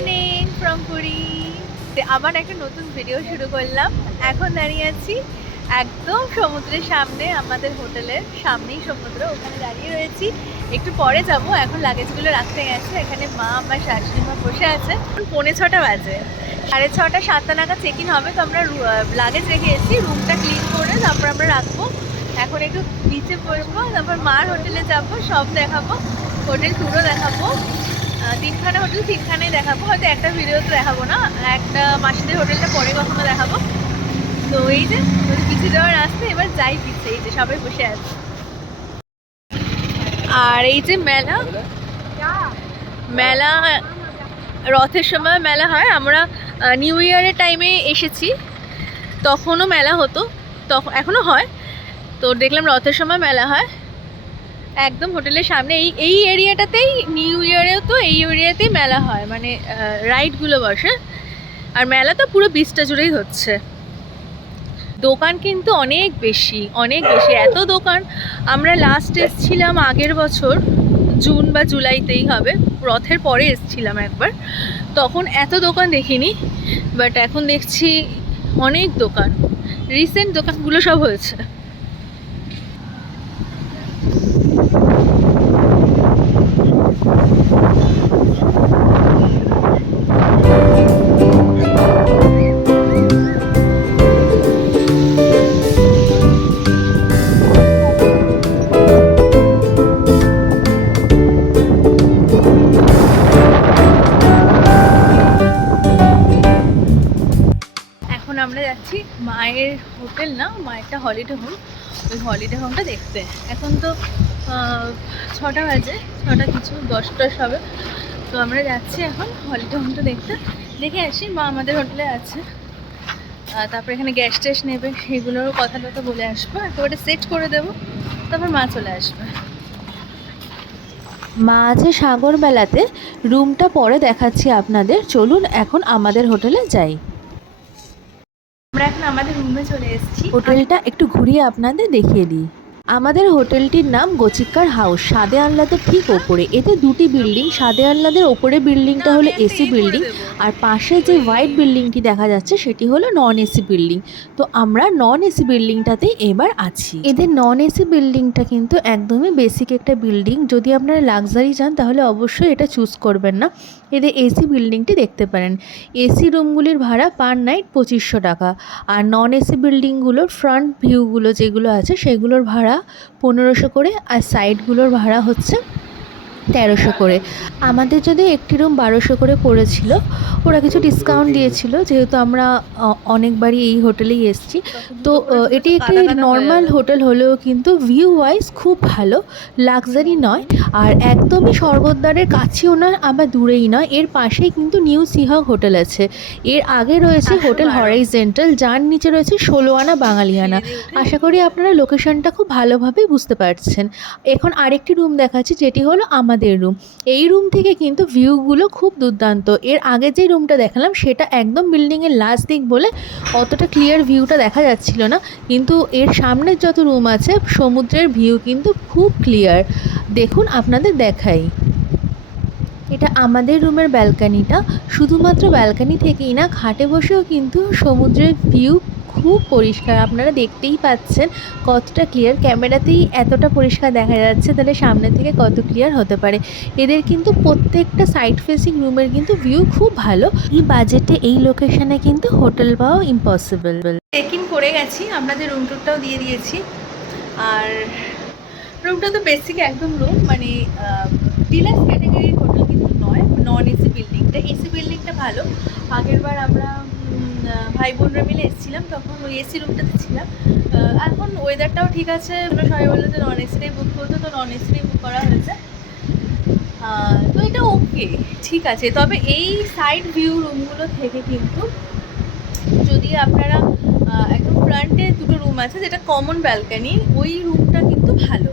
Morning from Puri. আবার একটা নতুন ভিডিও শুরু করলাম। এখন দাঁড়িয়ে আছি একদম সমুদ্রের সামনে, আমাদের হোটেলের সামনেই সমুদ্র, ওখানে দাঁড়িয়ে রয়েছি। একটু পরে যাব, এখন লাগেজগুলো রাখতে গেছে। এখানে মা, আমার শাশুড়ি মা বসে আছে। 6:45 বাজে, 6:30 7টা নাগাদ চেক ইন হবে। তো আমরা লাগেজ রেখে এসেছি, রুমটা ক্লিন করে তারপর আমরা রাখবো। এখন একটু বিচে বসবো, তারপর মার হোটেলে যাবো, সব দেখাবো, হোটেল টুরও দেখাবো। 3খানা হোটেল, 3খানাই দেখাবো। হয়তো একটা ভিডিওতে দেখাবো না, একটা মাসিদের হোটেলটা পরে কখনো দেখাবো। তো এই যে পিছে যাওয়ার রাস্তা, এবার যাই পিছে। এই যে সবাই বসে আছে, আর এই যে মেলা, মেলা রথের সময় মেলা হয়। আমরা নিউ ইয়ারের টাইমে এসেছি, তখনও মেলা হতো, তখন এখনও হয়। তো দেখলাম রথের সময় মেলা হয় একদম হোটেলের সামনে। এই এরিয়াটাতেই নিউ ইয়ারেও তো এই এরিয়াতেই মেলা হয়, মানে রাইডগুলো বসে। আর মেলা তো পুরো বিচটা জুড়েই হচ্ছে। দোকান কিন্তু অনেক বেশি, অনেক বেশি, এত দোকান। আমরা লাস্ট এসেছিলাম আগের বছর জুন বা জুলাইতেই হবে, রথের পরে এসেছিলাম একবার, তখন এত দোকান দেখিনি। বাট এখন দেখছি অনেক দোকান, রিসেন্ট দোকানগুলো সব হয়েছে। আমরা যাচ্ছি মায়ের হোটেল, না মায়েরটা হলিডে হোম, ওই হলিডে হোমটা দেখতে। এখন তো 6টা বাজে, 6টা কিছু 10টা হবে। তো আমরা যাচ্ছি এখন হলিডে হোমটা দেখতে, দেখে আসি। মা আমাদের হোটেলে আছে, তারপর এখানে গ্যাস ট্যাস নেবে, সেগুলোর কথা টথা বলে আসবো, একেবারে সেট করে দেবো, তারপর মা চলে আসবে। মা আছে সাগরবেলাতে, রুমটা পরে দেখাচ্ছি আপনাদের। চলুন এখন আমাদের হোটেলে যাই। আমরা এখন আমাদের রুমে চলে এসেছি। হোটেলটা একটু ঘুরিয়ে আপনাদের দেখিয়ে দিই। আমাদের হোটেলটির নাম গোচিক্কার হাউস, সাদে আহ্লাদের ঠিক ওপরে। এতে দুটি বিল্ডিং, সাদে আহ্লাদের ওপরে বিল্ডিংটা হলো এসি বিল্ডিং, আর পাশে যে হোয়াইট বিল্ডিংটি দেখা যাচ্ছে সেটি হলো নন এসি বিল্ডিং। তো আমরা নন এসি বিল্ডিংটাতেই এবার আছি। এদের নন এসি বিল্ডিংটা কিন্তু একদমই বেসিক একটা বিল্ডিং। যদি আপনারা লাক্সারি চান তাহলে অবশ্যই এটা চুজ করবেন না, এদের এসি বিল্ডিংটি দেখতে পারেন। এসি রুমগুলির ভাড়া পার নাইট 2500 টাকা, আর নন এসি বিল্ডিংগুলোর ফ্রন্ট ভিউগুলো যেগুলো আছে সেগুলোর ভাড়া 1500 করে, আর সাইডগুলোর ভাড়া হচ্ছে 1300 করে। আমাদের যদি একটি রুম 1200 করে পড়েছিল, ওরা কিছু ডিসকাউন্ট দিয়েছিল, যেহেতু আমরা অনেকবারই এই হোটেলেই এসেছি। তো এটি একটি নর্মাল হোটেল হলেও কিন্তু ভিউ ওয়াইজ খুব ভালো, লাক্সারি নয়, আর একদমই স্বর্গদ্বারের কাছেও নয় আবার দূরেই নয়। এর পাশেই কিন্তু নিউ সিহক হোটেল আছে, এর আগে রয়েছে হোটেল হরাইজেন্টাল, যার নিচে রয়েছে 16 আনা বাঙালিয়ানা। আশা করি আপনারা লোকেশনটা খুব ভালোভাবে বুঝতে পারছেন। এখন আরেকটি রুম দেখাচ্ছি, যেটি হলো আমাদের রুম। এই রুম থেকে কিন্তু ভিউগুলো খুব দুর্দান্ত। এর আগে যে রুমটা দেখালাম সেটা একদম বিল্ডিংয়ের লাস্ট দিক বলে অতটা ক্লিয়ার ভিউটা দেখা যাচ্ছিল না, কিন্তু এর সামনের যত রুম আছে সমুদ্রের ভিউ কিন্তু খুব ক্লিয়ার। দেখুন আপনাদের দেখাই, এটা আমাদের রুমের ব্যালকানিটা। শুধুমাত্র ব্যালকানি থেকেই না, খাটে বসেও কিন্তু সমুদ্রের ভিউ খুব পরিষ্কার, আপনারা দেখতেই পাচ্ছেন কতটা ক্লিয়ার। ক্যামেরাতেই এতটা পরিষ্কার দেখা যাচ্ছে, তাহলে সামনে থেকে কত ক্লিয়ার হতে পারে। এদের কিন্তু প্রত্যেকটা সাইড ফেসিং রুমের কিন্তু ভিউ খুব ভালো। এই বাজেটে এই লোকেশনে কিন্তু হোটেল পাওয়া ইম্পসিবল। চেক ইন করে গেছি, আপনাদের রুম টুরটাও দিয়ে দিয়েছি। আর রুমটা তো বেসিক একদম রুম, মানে ডিলাক্স ক্যাটাগরির হোটেল কিন্তু নয়। নন এসি বিল্ডিংটা, এসি বিল্ডিংটা ভালো। আগেরবার আমরা ভাই বোনরা মিলে এসেছিলাম, তখন ওই এসি রুমটাতে ছিলাম। এখন ওয়েদারটাও ঠিক আছে, সবাই বললো যে নন এসিটাই বুক করতো, তো নন এসিটাই বুক করা হয়েছে। তো এটা ওকে, ঠিক আছে। তবে এই সাইড ভিউ রুমগুলো থেকে কিন্তু যদি আপনারা একদম ফ্রন্টে দুটো রুম আছে যেটা কমন ব্যালকানি, ওই রুমটা কিন্তু ভালো,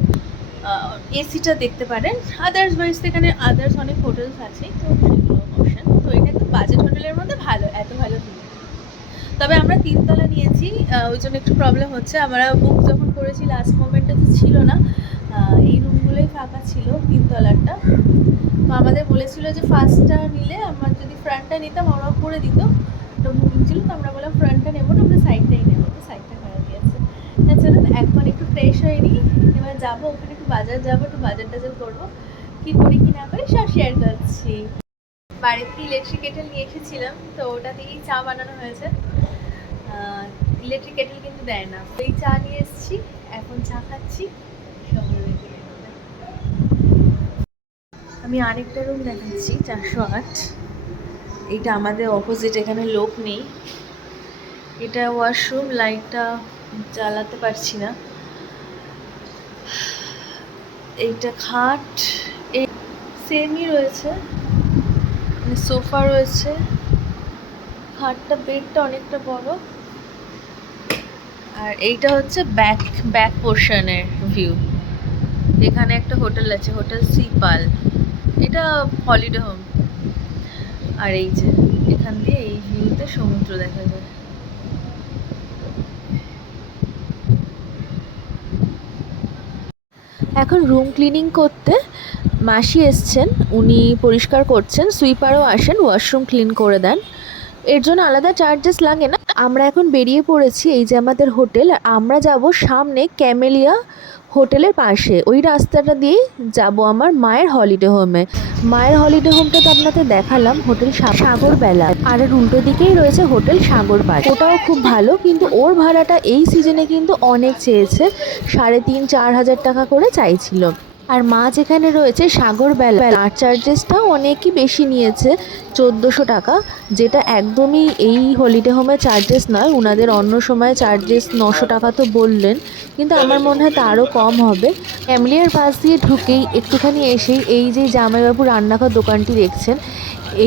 এসিটা দেখতে পারেন। আদার্সওয়াইজ এখানে আদার্স অনেক হোটেলস আছে, তো সেগুলো অপশন। তো এটা একটু বাজেট হোটেলের মধ্যে ভালো, এত ভালো ভিউ। তবে আমরা 3তলা নিয়েছি, ওই জন্য একটু প্রবলেম হচ্ছে। আমরা বুক যখন করেছি লাস্ট মোমেন্টে তো ছিল না, এই রুমগুলোই ফাঁকা ছিল 3তলারটা। তো আমাদের বলেছিল যে ফার্স্টটা নিলে আমার যদি ফ্রন্ট ফ্রন্টটা দিতাম, ওরা করে দিত, তো বুকিং ছিল, তো আমরা বললাম ফ্রন্টটা নেবো না, আমরা সাইডটাই নেবো, তো সাইডটা ভাড়া দিয়েছে। চলুন এখন একটু ফ্রেশ হয়ে নিই, এবার যাবো ওখানে, একটু বাজার যাবো, একটু বাজার টাজার করবো, কী করি কি না করি সব শেয়ার করছি। বাড়িতে ইলেকট্রিক কেটেল নিয়ে এসেছিলাম, তো ওটা দিয়েই চা বানানো হয়েছে। ইলেকট্রিক কেটেল কিন্তু দেয় না, ওই চা নিয়ে এসেছি, এখন চা খাচ্ছি। আমি আরেকটা রুম দেখাচ্ছি, 408। এইটা আমাদের অপোজিট, এখানে লোক নেই। এটা ওয়াশরুম, লাইটটা জ্বালাতে পারছি না। এইটা খাট, এই সেমই রয়েছে, মানে সোফা রয়েছে, খাটটা, বেডটা অনেকটা বড়। আর এইটা হচ্ছে ব্যাক পোর্শনের ভিউ। এখানে একটা হোটেল আছে, হোটেল সিপাল, এটা হলিডে হোম। আর এই যে এখান দিয়ে এই ভিউতে সমুদ্র দেখা যায়। এখন রুম ক্লিনিং করতে মাসি এসছেন, উনি পরিষ্কার করছেন, সুইপারও আসেন, ওয়াশরুম ক্লিন করে দেন, এর জন্য আলাদা চার্জেস লাগে না। আমরা এখন বেরিয়ে পড়েছি, এই যে আমাদের হোটেল, আর আমরা যাব সামনে ক্যামেলিয়া হোটেলের পাশে, ওই রাস্তাটা দিয়েই যাব আমার মায়ের হলিডে হোমে। মায়ের হলিডে হোমটা তো আপনাদের দেখালাম, হোটেল সাগরবেলা, আর এর উল্টো দিকেই রয়েছে হোটেল সাগরপাড়, ওটাও খুব ভালো, কিন্তু ওর ভাড়াটা এই সিজনে কিন্তু অনেক চেয়েছে, 3,500-4 হাজার টাকা করে চাইছিল। আর মা যেখানে রয়েছে সাগরবেলা, তার চার্জেসটাও অনেকই বেশি নিয়েছে, 1,400 টাকা, যেটা একদমই এই হলিডে হোমের চার্জেস নয়, ওনাদের অন্য সময় চার্জেস 900 টাকা তো বললেন, কিন্তু আমার মনে হয় তারও কম হবে। ক্যামেলিয়ার পাশ দিয়ে ঢুকেই একটুখানি এসেই এই যে জামাইবাবু রান্নাঘর দোকানটি দেখছেন,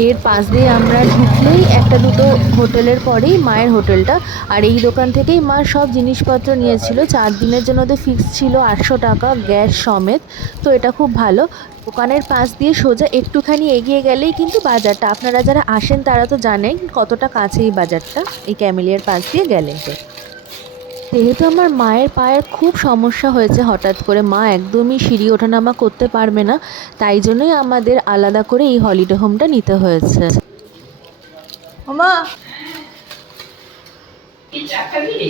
এর পাশ দিয়ে আমরা ঢুকলেই একটা দুটো হোটেলের পরেই মায়ের হোটেলটা, আর এই দোকান থেকেই মা সব জিনিসপত্র নিয়েছিল, 4 দিনের জন্য ওদের ফিক্স ছিল 800 টাকা গ্যাস সমেত, তো এটা খুব ভালো। দোকানের পাশ দিয়ে সোজা একটুখানি এগিয়ে গেলেই কিন্তু বাজারটা, আপনারা যারা আসেন তারা তো জানেন কতটা কাছে এই বাজারটা, এই ক্যামেলিয়ার পাশ দিয়ে গেলে। যেহেতু আমার মায়ের পায়ের খুব সমস্যা হয়েছে, হঠাৎ করে মা একদমই সিঁড়ি ওঠানামা করতে পারবে না, তাই জন্যই আমাদের আলাদা করে এই হলিডে হোমটা নিতে হয়েছে।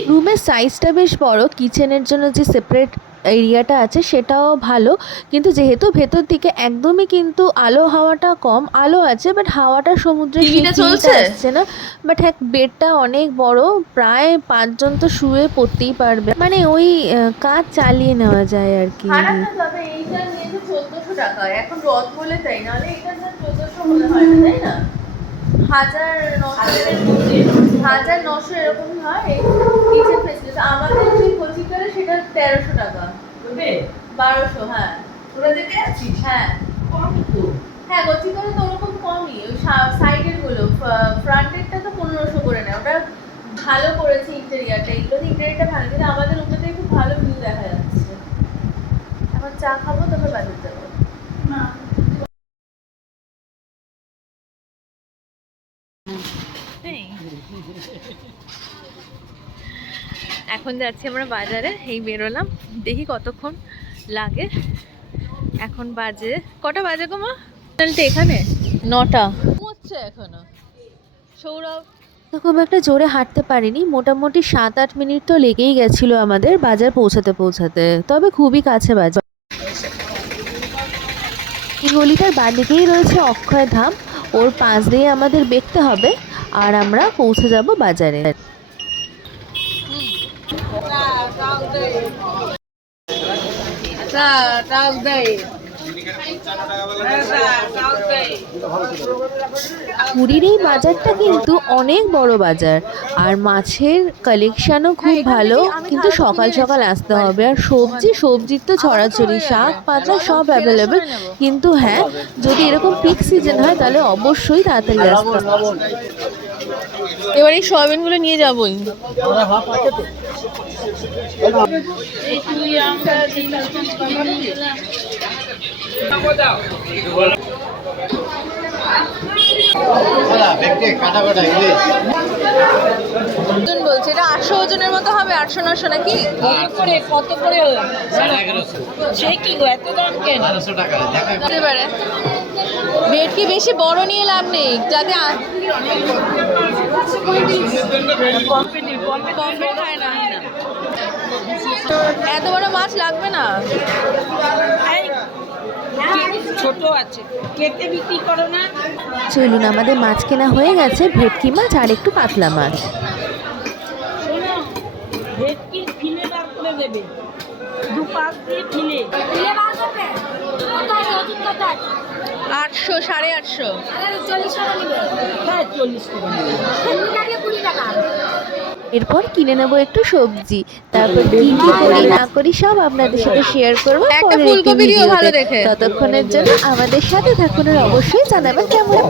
রুমের সাইজটা বেশ বড়, কিচেনের জন্য যে সেপারেট এরিয়াটা আছে সেটাও ভালো, কিন্তু যেহেতু ভেতর দিকে একদমই কিন্তু আলো হাওয়াটা কম, আলো আছে বাট হাওয়াটা সমুদ্রের আসছে না। বাট হ্যাঁ, বেডটা অনেক বড়, প্রায় 5 জন তো শুয়ে পড়তেই পারবে, মানে ওই কাজ চালিয়ে নেওয়া যায় আর কি। এইটা নিয়েছে 1,400 টাকা, এখন রথ বলে তাই, নাহলে এটা 1,400 মনে হয় না, তাই না? 1,900 এরকম হয় কিচেন ফেসিলিটি। আমাদের যে কোচিকারে সেটা 1,300 টাকা, 1,200। হ্যাঁ, তোরা যেতে আছিস? হ্যাঁ হ্যাঁ, কোচিকারে তো ওরকম কমই, ওই সাইডের গুলো, ফ্রন্টেরটা তো 1,500 করে নেয়, ওটা ভালো করেছে ইন্টেরিয়ারটা, এগুলো ইন্টেরিয়ারটা ভালো, কিন্তু আমাদের রুমটাতে খুব ভালো ভিউ দেখা যাচ্ছে। এখন চা খাবো, তারপর বাজার যাবো। না এখন যাচ্ছি আমরা বাজারে, এই বেরোলাম, দেখি কতক্ষণ লাগে। এখন বাজে কটা বাজে গো মা? এখানে 9টা হচ্ছে এখনো। সৌরভ খুব একটা জোরে হাঁটতে পারিনি, মোটামুটি 7-8 মিনিট তো লেগেই গেছিলো আমাদের বাজার পৌঁছাতে, তবে খুবই কাছে বাজার। এই গলিটার বাদিকেই রয়েছে অক্ষয় ধাম, ওর পাশ দিয়ে আমাদের দেখতে হবে, আর আমরা পৌঁছে যাব বাজারে। পুরীর এই বাজারটা কিন্তু অনেক বড় বাজার, আর মাছের কালেকশনও খুব ভালো, কিন্তু সকাল সকাল আসতে হবে। আর সবজির তো ছড়াছড়ি, শাক পাতা সব অ্যাভেলেবেল, কিন্তু হ্যাঁ, যদি এরকম পিক সিজন হয় তাহলে অবশ্যই তাড়াতাড়ি আসতে হবে। এবার এই সয়াবিনগুলো নিয়ে যাবোই। বলছে এটা 800 ওজনের মতো হবে, 800-900 নাকি? কত করে সে কি গো, এত দাম কেন? 1200 টাকা হতে পারে। ভেটকি বেশি বড় নিয়ে লাভ নেই, যাতে পমফ্রেট খায় না। এত বড় মাছ লাগবে না। ছোট আছে, কেটে বিক্রি করো না? চলুন, আমাদের মাছ কেনা হয়ে গেছে, ভেটকি মাছ আর একটু পাতলা মাছ। শোনো, ভেটকি ফিলে বার করে দেবে, দু পাশ দিয়ে ফিলে। 800, 850। হ্যাঁ, 40 টাকা। এরপর কিনে নেবো একটু সবজি, তারপর কি কি করি না করি সব আপনাদের সাথে শেয়ার করবো একটা পরের একটি ফুলকপি দিও ভালো ভিডিওতে। দেখে। ততক্ষণের জন্য আমাদের সাথে থাকুন আর অবশ্যই জানাবেন কেমন।